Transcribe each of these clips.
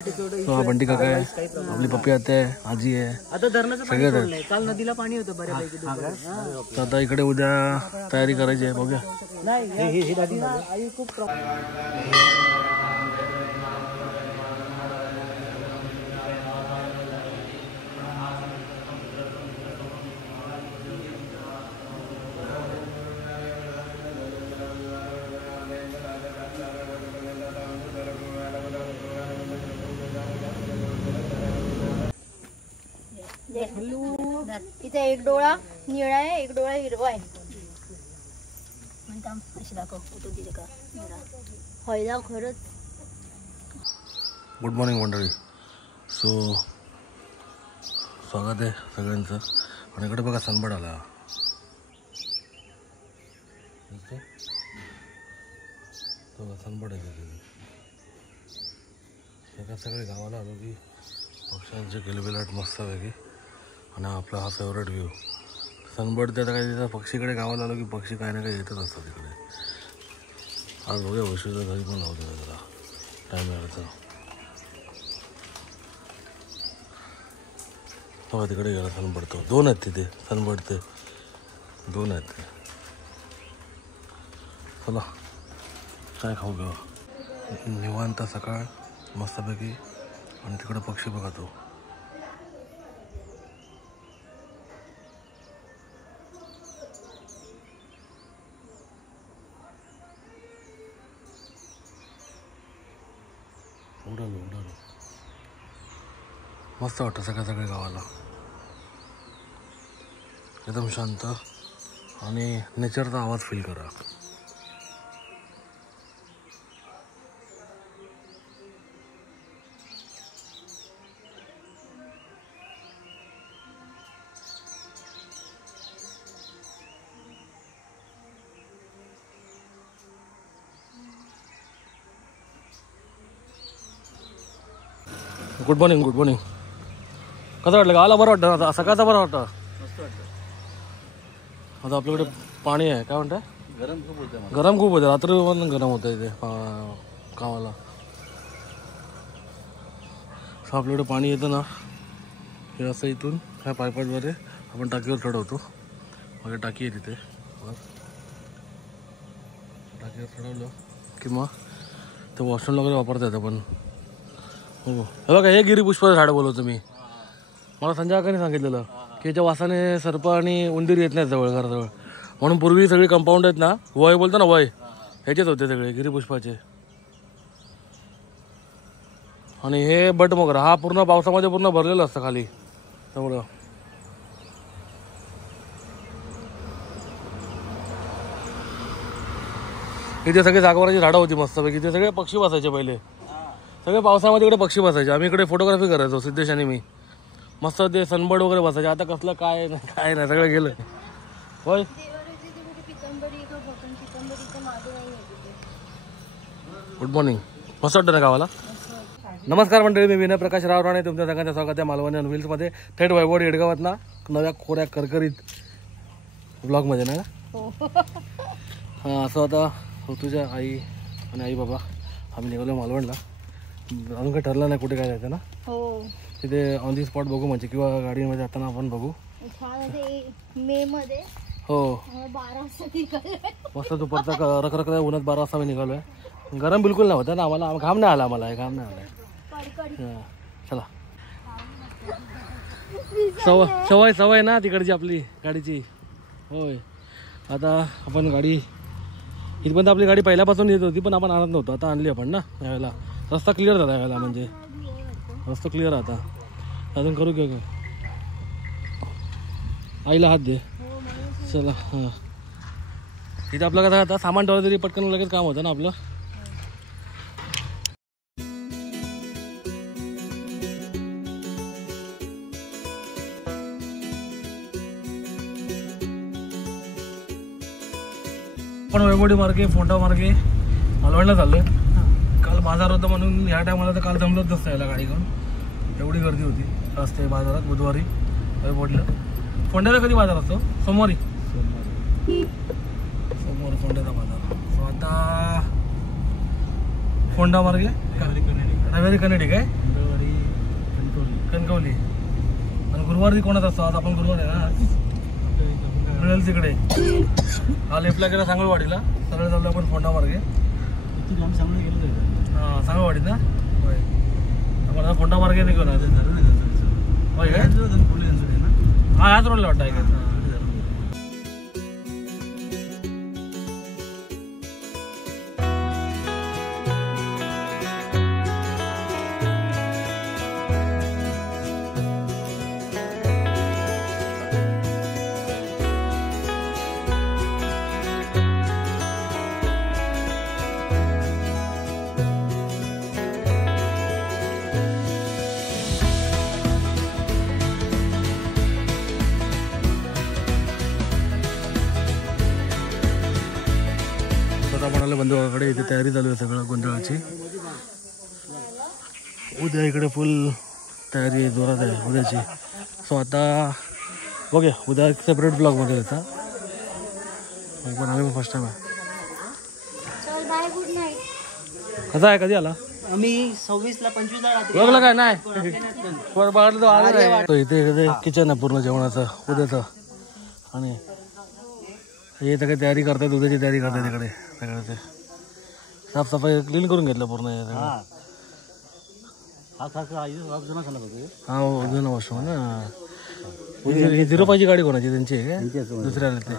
तो बंटी काका आहे, आपली पप्पी आते आहे, आजी आहे, आता धरणाचं पाणी सोडलंय. काल नदीला पाणी होतं बऱ्यापैकी. तर आता इकडे उद्या तयारी करायची आहे, बघूया. नाही आई खूप इथे एक डोळा निळा आहे, एक डोळा हिरवा आहे. होयला खरंच. गुड मॉर्निंग मंडळी. सो स्वागत आहे सगळ्यांचं. आणि इकडे बघा सनबर्ड आला. सनबर्ड आहे सगळे गावाला आलो की पक्ष्यांचे किलबिलाट मस्त वेगळी. आणि आपला हा फेवरेट व्ह्यू सनबर्ड. त्याचा काही तिथं पक्षीकडे गावाला आलो की पक्षी काही ना काही येतच असतात तिकडे. आज बघूया वैशिष्ट्य घरी पण लावतो जरा टाईम मिळायचा. बघा तिकडे गेला सनबर्ड. तो दोन आहेत तिथे सनबर्ड, ते दोन आहेत ते. चला काय खाऊ घ्या. निवांत सकाळ मस्तपैकी. आणि तिकडे पक्षी बघा तो. उडालो मस्त वाटतं सगळ्या गावाला. एकदम शांत आणि नेचरचा आवाज फील करा. Good morning. Good morning. कसं वाटलं गावाला? बरं वाटतं आता सकाळचं बरं वाटतं. आता आपल्याकडे पाणी आहे. काय म्हणताय? गरम खूप होतं. रात्री पण गरम होतं इथे गावाला. आपल्याकडे पाणी येतं ना, हे असं इथून ह्या पायपाद्वारे आपण टाकीवर चढवतो. मग टाकी आहे तिथे. टाकीवर चढवलं की मग ते वॉशरूमला वगैरे वापरता येतं. पण हो हे बघा, हे गिरीपुष्पाचं झाड बोलवतो मी. मला संजय काकाने सांगितलेलं की याच्या वासाने सर्प आणि उंदीर येत नाहीत जवळ घराजवळ. म्हणून पूर्वी सगळी कंपाऊंड आहेत ना, वय बोलतो ना, वय ह्याचेच होते सगळे गिरीपुष्पाचे. आणि हे बटमोगरा हा पूर्ण पावसामध्ये पूर्ण भरलेलं असतं खाली सगळं. इथे सगळे जागवाराची झाडं होती मस्तपैकी. इथे सगळे पक्षी बसायचे पहिले. सगळे पावसामध्ये इकडे पक्षी बसायचे. आम्ही इकडे फोटोग्राफी करायचो सिद्धेश आणि मी. मस्त ते सनबर्ड वगैरे बसायचे. आता कसलं काय नाही सगळं गेलं. होय गुड मॉर्निंग. मस्त वाटतं ना गावाला. नमस्कार मंडळी, मी विनय प्रकाश राव राणे. तुमच्या सगळ्यांचं स्वागत आहे मालवणी व्हील्समध्ये. थेट वैभव येडगावात ना, नव्या खोऱ्या करकरीत ब्लॉगमध्ये ना. हां असं आता तुझ्या आई आणि आई बाबा आम्ही निघालो मालवणला. अजून काही ठरलं नाही कुठे काय जायचं ना. हो तिथे ऑन दी स्पॉट बघू म्हणजे, किंवा गाडीमध्ये जाताना आपण बघू. मे मध्ये हो 12 वाजता मस्त दुपारचा रखरख उन्हात 12 वाजता मी निघालोय. गरम बिलकुल नाही होतं ना आम्हाला. घाम नाही आला आम्हाला. घाम नाही आलाय. चला सवय ना तिकडची आपली गाडीची. होय आता आपण गाडी इथपर्यंत आपली गाडी पहिल्यापासून येत होती, पण आपण आणत नव्हतो. आता आणली आपण ना यावेळेला. रस्ता क्लिअर झाला यावेळेला. म्हणजे रस्ता क्लिअर आता. अजून करू की आईला हात दे. चला हां इथे आपलं कसं आता सामान ठेवलं तरी पटकन लगेच काम होतं ना आपलं. आपण वैभवडी मार्गे फोंडा मार्गे मालवणला चाललोय. काल बाजार होता म्हणून ह्या टायमाला तर काल जमलंच नसतं याला गाडी घेऊन. एवढी गर्दी होती असते बाजारात बुधवारी वैभवडीला. फोंड्याला कधी बाजार असतो? सोमवारी फोंड्याचा बाजार. सो आता फोंडा मार्गे रविवारी कनेडी काय कणकवली. आणि गुरुवारी कोणाचा असतो? आज आपण गुरुवार आहे ना, मिळेल तिकडे. हा लेफ्टला गेला सांगळवाडीला, सरळ चाललो आपण फोंडा मार्गे. हां सांगळवाडीत ना, होय. आम्हाला फोंडा मार्गे निघून होय काय? हा ह्याच रोडला वाटतं आहे. म्हणाले बंधुकाकडे इथे तयारी चालू आहे सगळं गोंधळाची. उद्या इकडे फुल तयारी जोरात आहे उद्याची. सो आता बघूया उद्या एक सेपरेट ब्लॉगमध्ये येता. पण आम्ही फर्स्ट टाइम आहे. चल बाय, गुड नाईट. कसा आहे? कधी आला? आम्ही 26ला 25ला रात्री बघलं काय? नाही बघितलं तो आला. तो इथे किचन आहे पूर्ण जेवणाचं उद्याचं. आणि हे सगळे तयारी करतात, उद्याची तयारी करतात इकडे सगळं. ते साफसफाई क्लीन करून घेतलं पूर्ण हे सगळं. हा जुना वॉशरूम ना. 05ची गाडी कोणाची? त्यांची आहे काय? दुसऱ्या आले ते.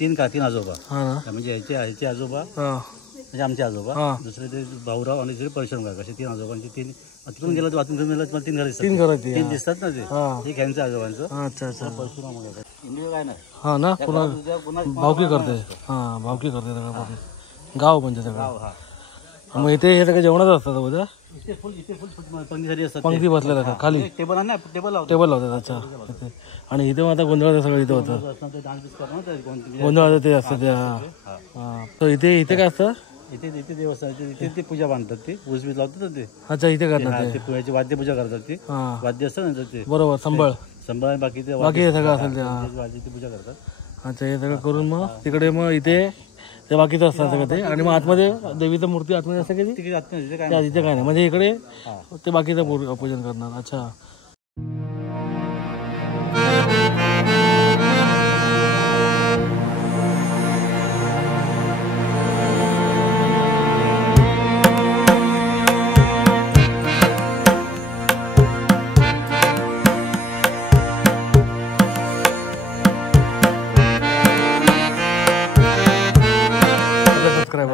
तीन आजोबा. हा ना, म्हणजे ह्याचे आजोबा, म्हणजे आमचे आजोबा, दुसरे ते भाऊराव आणि दुसरे परशुराम काका, असे 3 आजोबांचे 3. तिकडून गेला तर वाचून घेऊन गेला, 3 घर तीन करायची. 3 दिसतात ना ते. एक ह्यांचं आजोबांचं. अच्छा अच्छा. परशुराम वगैरे इंडिया काय नाही. हा ना, पुन्हा भावकी करते. हा भावकी करते सगळं गाव म्हणजे सगळं. मग इथे हे सगळं जेवणाचं असतात उद्या. इथे फुल पंक्ती असतात. पंक्ती बसलेल्या असतात खाली. टेबल ना, टेबल लावतात. अच्छा. इथे आणि इथे मग आता गोंधळाचं सगळं इथे होतं. गोंधळाचं ते असतं ते. हा तर इथे काय असतं? इथे देवस्थान, इथे ते पूजा बांधतात, ते ऊसबीज लावतात ते. अच्छा इथे करणार ते. पुण्याची वाद्य पूजा करतात ते. वाद्य असतं ना ते, बरोबर. संबळ बाकी सगळं असेल ते. वाद्याची पूजा करतात. अच्छा हे सगळं करून मग तिकडे मग इथे ते बाकीचं असतं सगळं ते. आणि मग आतमध्ये देवीचं मूर्ती आतमध्ये असतं की तिकडे इथे काय नाही. म्हणजे इकडे ते बाकीचं पूजन करणार. अच्छा.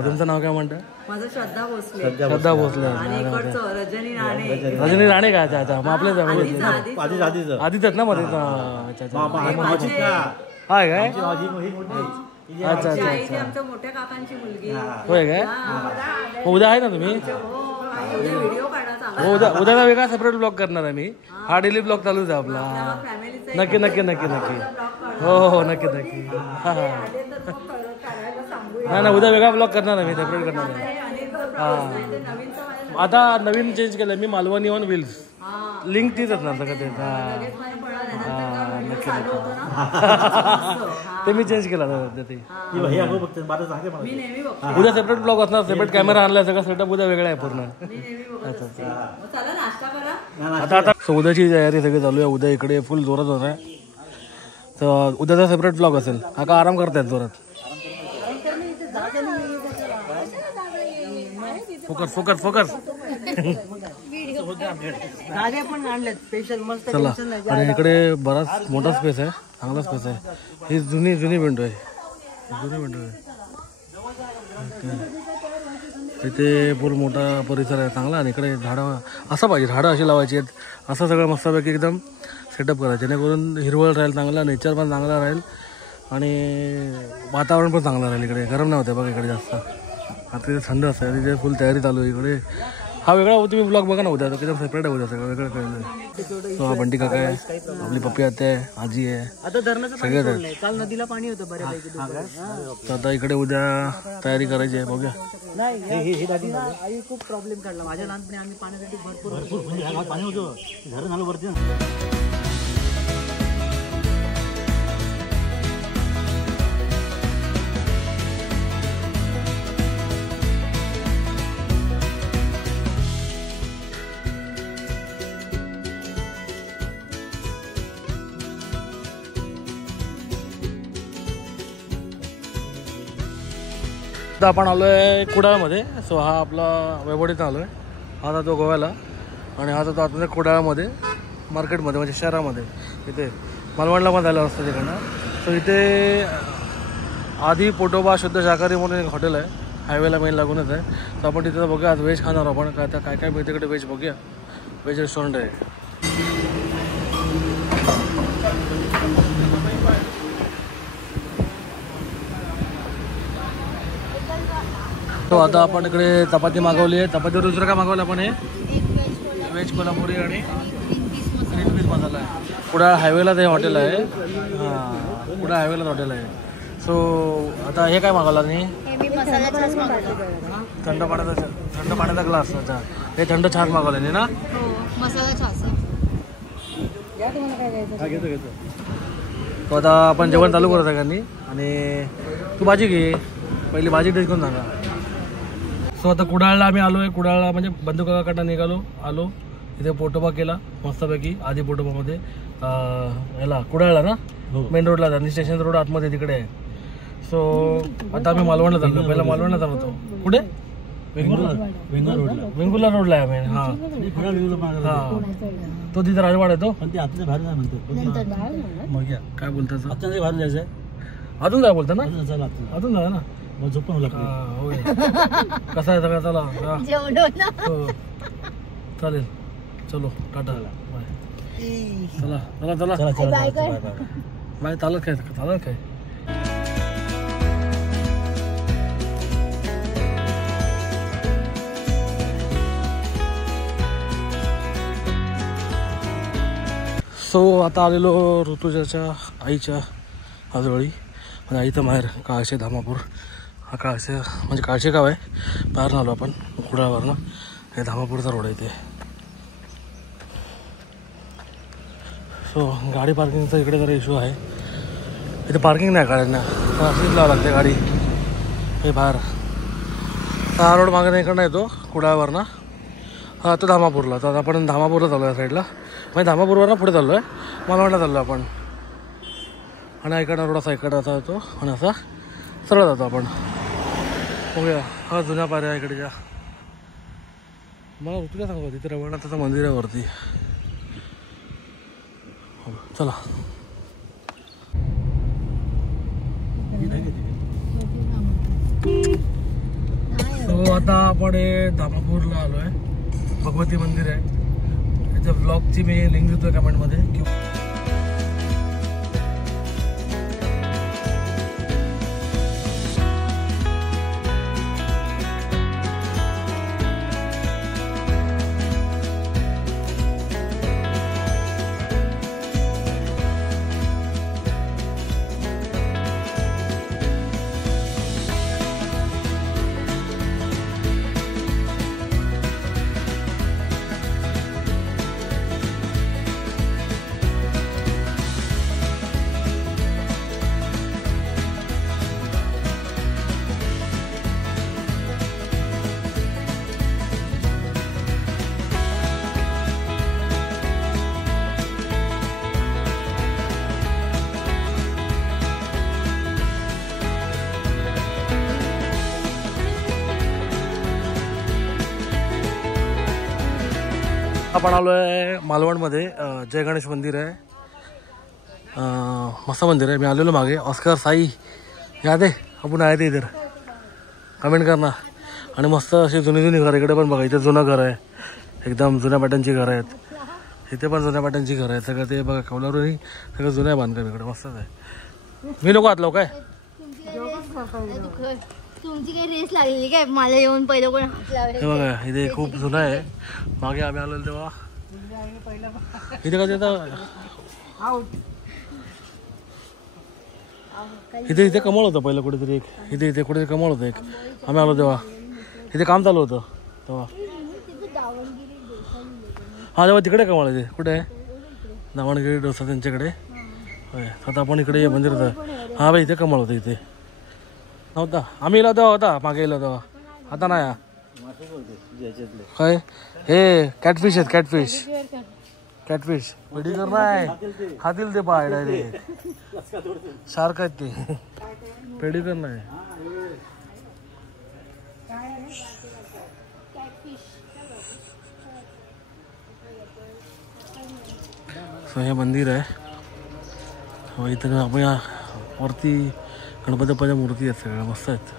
तुमचं नाव काय म्हणतं? माझं श्रद्धा भोसले. श्रद्धा भोसले. आणि इकडचं रजनी राणे. रजनी राणे का? अच्छा अच्छा. मग आपल्याच आधीच ना मध्ये. अच्छा अच्छा. हाय काय? अच्छा अच्छा अच्छा. आमच्या मोठ्या काकांची मुलगी. होय काय? उद्या आहे ना तुम्ही? व्हिडिओ काढा. हो उद्याचा वेगळा सेपरेट ब्लॉग करणार आहे मी. हा डेली ब्लॉग चालूच आहे आपला. नक्की नक्की नक्की नक्की. हो हो नक्की नक्की. हा हा. नाही उद्या वेगळा ब्लॉग करणार आहे मी, सेपरेट करणार आहे. हा आता नवीन चेंज केलं मी, मालवणी ऑन व्हील्स. लिंक तीच असणार सगळं ते. नक्की ते मी चेंज केलं ते. उद्या सेपरेट ब्लॉग असणार, सेपरेट कॅमेरा आणलाय, सगळं सेटअप उद्या वेगळा आहे पूर्ण. आता उद्याची तयारी सगळी चालू आहे. उद्या इकडे फुल जोरात होत आहे. तर उद्याचा सेपरेट ब्लॉग असेल. काका आराम करतायत जोरात. Focus focus focus. गाड्या पण आणल्यात स्पेशल मस्त. चला. आणि इकडे बराच मोठा स्पेस आहे, चांगला स्पेस आहे. ही जुनी विंडो आहे. इथे पूर्ण मोठा परिसर आहे चांगला. आणि इकडे झाडं असं पाहिजे, झाडं अशी लावायची आहेत. असं सगळं मस्तपैकी एकदम सेटअप करायचं, जेणेकरून हिरवळ राहील, चांगला नेचर पण चांगला राहील आणि वातावरण पण चांगलं राहील. इकडे गरम नाही होते बघा इकडे जास्त. आता तिथे थंड असतं. तिथे फुल तयारी चालू आहे इकडे. हा वेगळा तुम्ही ब्लॉग बघा ना उद्या, एकदम सेपरेट आहे उद्या, सगळं वेगळं कळलं. तो हा बंटी काका आहे, आपली पप्पी आते आहे, आजी आहे, आता धरणाचं पाणी सोडलंय. काल नदीला पाणी होतं बऱ्यापैकी. तर आता इकडे उद्या तयारी करायची आहे, बघूया. नाही आई खूप प्रॉब्लेम काढला. माझ्या लहानपणी आम्ही पाण्यासाठी भरपूर पाणी होतं, घर झालं वरती. आता आपण आलो आहे कुडाळमध्ये. सो हा आपला वैभवडीत आलो आहे. हा जातो गोव्याला आणि हा जातो आतमध्ये कुडाळमध्ये मार्केटमध्ये म्हणजे शहरामध्ये. इथे मालवणला पण झालं असतं तिकडनं. सो इथे आधी पोटोबा शुद्ध शाकाहारी म्हणून एक हॉटेल आहे, हायवेला मेन लागूनच आहे. तर आपण तिथे बघूया, आज व्हेज खाणार आपण. काय काय काय मिळते तिकडे व्हेज बघूया. व्हेज रेस्टॉरंट आहे. तो आता आपण इकडे चपाती मागवली आहे. चपातीवर दुसरं काय मागवलं आपण? हे व्हेज कोल्हापुरी आणि ग्रीन पीस मसाला आहे. कुडाळ हायवेला ते हॉटेल आहे. हां, कुडाळ हायवेलाच हॉटेल आहे. सो आता हे काय मागवलं नाही? थंड पाण्याचा ग्लास. अच्छा, हे थंड छान मागवलं नाही ना? मसाला छास घेतो. तो आता आपण जेवण चालू करू सगळ्यांनी. आणि तू भाजी घे, पहिली भाजी टेस्ट करून सांगा. सो आता कुडाळला आम्ही आलो आहे. कुडाळला म्हणजे बंधुकाकाकडनं निघालो आलो. इथे पोटोबा केला मस्तपैकी. आधी पोटोबामध्ये याला कुडाळला ना, मेन रोडला धारणी स्टेशन रोड आतमध्ये तिकडे आहे. सो आता आम्ही मालवणला चाललो. पहिला मालवणला चाललो होतो. कुठे? वेंगुर्ला रोडला आहे आम्ही. हां, तो तिथे राजवाड आहे. तो काय बोलतात अजून काय बोलता ना? अजून जाऊ ना. कसा आहे सगळं? चला चालेल, चलो टाटा बाय. चला चला चला बाय. चालत काय सो आता आलेलो ऋतुजाच्या आईच्या आजोळी. म्हणजे आईचं माहेर काळशे धामापूर. हा काळशे म्हणजे काळशे गाव आहे. बाहेरून आलो आपण कुडाळवरनं. हे धामापूरचा रोड आहे इथे. सो गाडी पार्किंगचा इकडे जरा इश्यू आहे. इथे पार्किंग नाही गाड्यांना, अशीच लावावं लागते गाडी हे बाहेर. हा रोड मागे इकडनं येतो कुडाळवरनं. हा तो धामापूरला. तर आपण धामापूरला चाललो आहे साईडला. म्हणजे धामापूरवरनं पुढे चाललो आहे, मालवणला चाललो आपण. आणि इकडनं रोड असा इकडं असा येतो आणि असा सरळ जातो आपण. बघूया. हा जुन्या पाऱ्या इकडच्या. मला तुला सांगू तिथे रवळनाथाचं मंदिर आहे वरती. चला. सो आता आपण धामापूरला आलो आहे. भगवती मंदिर आहे. त्याच्या ब्लॉगची मी लिंक देतोय कमेंटमध्ये. आपण आलो आहे मालवणमध्ये. जय गणेश मंदिर आहे. मस्त मंदिर आहे. मी आलेलो मागे. ऑस्कर साई याद आहे? आपण आहे ते इधर. कमेंट कर ना. आणि मस्त अशी जुनी घर. इकडे पण बघा, इथे जुनं घर आहे. एकदम जुन्या पॅटर्नची घरं आहेत. इथे पण जुन्या पॅटर्नची घरं आहेत. सगळं ते बघा कौलावरून सगळं जुनं आहे बांधकाम इकडे. मस्तच आहे. मी नको आत लावू काय? तुमची काही रेस लागलेली काय? मला येऊन पहिलं कोण हे बघा इथे खूप जुनं आहे. मागे आम्ही आलो तेव्हा इथे कसं इथे कमळ होतं पहिलं कुठेतरी एक. इथे कुठेतरी कमळ होतं एक. आम्ही आलो तेव्हा इथे काम चालू होतं तेव्हा. हा तेव्हा तिकडे कमळ आहे. कुठे आहे? दावणगिरी डोसा त्यांच्याकडे. होय. आता आपण इकडे मंदिर होतं. हा बाई इथे कमळ होतं. इथे नव्हता. आम्ही येलो तेव्हा होता. मागे येलो तेव्हा. आता नाही. काय हे कॅटफिश आहेत. कॅटफिश पेडीकर नाही खातील ते पाय डायरेक्ट. शार्क आहेत ते. पेडीकर नाही. हे मंदिर आहे. इथं आपण वरती गणपती बाप्पाच्या मूर्ती आहेत, सगळ्या मस्त आहेत.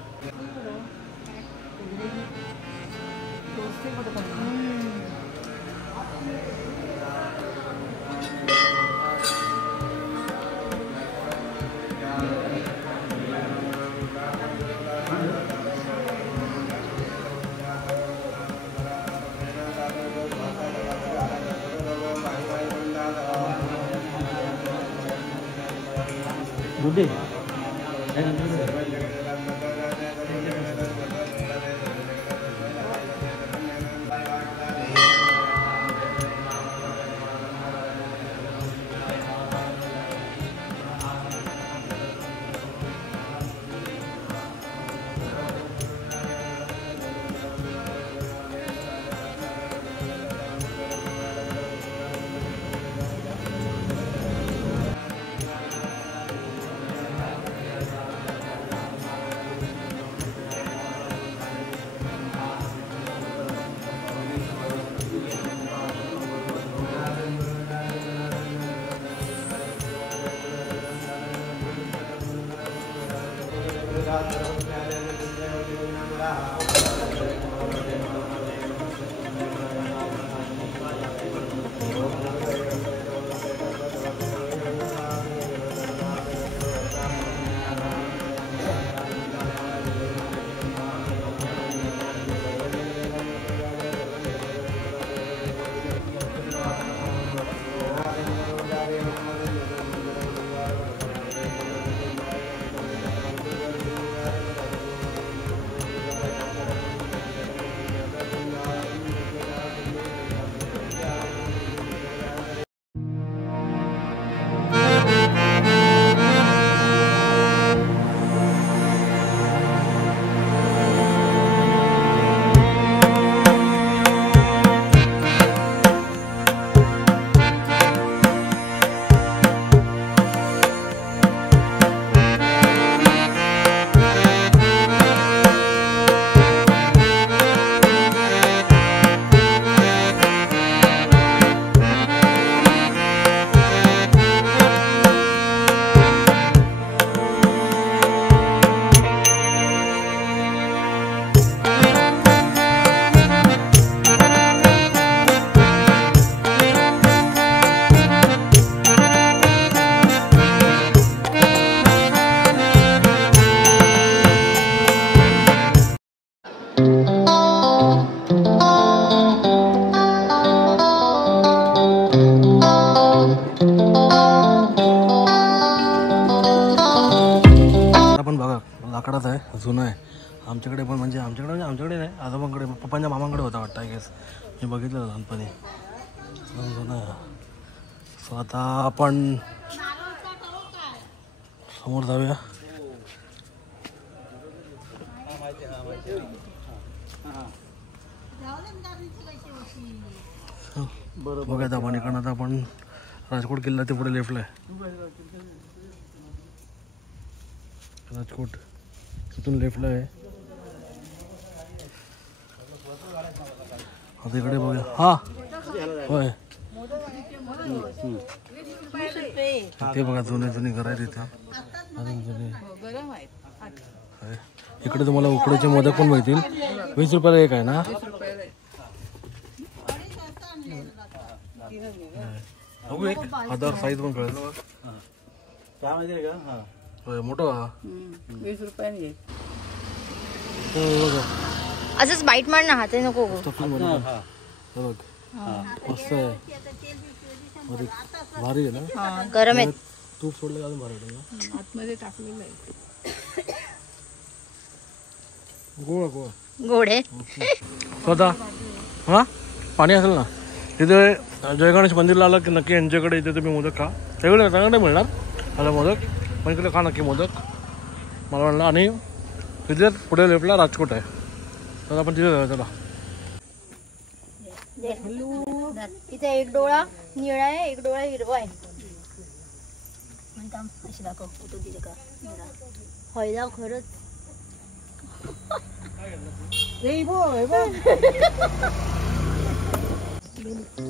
दुधे लाकडाचा आहे, जुना आहे. आमच्याकडे पण म्हणजे आमच्याकडे नाही, आजोबांकडे पप्पांच्या मामांकडे होता वाटतं, आय गेस. मी बघितलं लहानपणी. जुना आहे. सो आता आपण समोर जाऊया. बघायचं आपण इकडनं. आता आपण राजकोट किल्ला ते पुढे लेफ्टला आहे. राजकोट तिथून लेफ्टला आहे. आता इकडे बघूया. हा होय, ते बघा जुने घर आहे तिथे. इकडे तुम्हाला उकडीचे मोदक पण मिळतील. 20 रुपयाला एक आहे ना. बघू एक हजार साईज पण कळेल. मोठं 20 रुपयाने असंच बाईट मार ना, हाते नको. मस्त आहे, भारी आहे ना. गरम आहे. तूप सोडलं अजून भारी वाटेल ना. आतमध्ये टाकलेलं आहे. गोळ गोड आहे. स्वतः हा पाणी असेल ना तिथे. जय गणेश मंदिरला आलं की नक्की यांच्याकडे इथे तुम्ही मोदक खा. सगळे चांगले मिळणार मला मोदक, पण इकडे खा नक्की मोदक मला म्हणलं. आणि तिथे पुढे लेफ्टला राजकोट आहे, तर आपण तिथे जाऊया. चला. इथे एक डोळा निळा आहे, एक डोळा हिरवा आहे. म्हणता अशी दाखव फोटो दिले का. होय खरंच.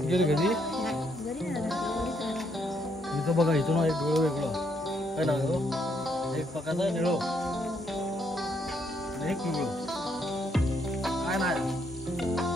गेली कधी इथं बघा इथून एक डोळं वेगळं काय ना एक पकाचा निळो आणि एक पिवळो काय नाही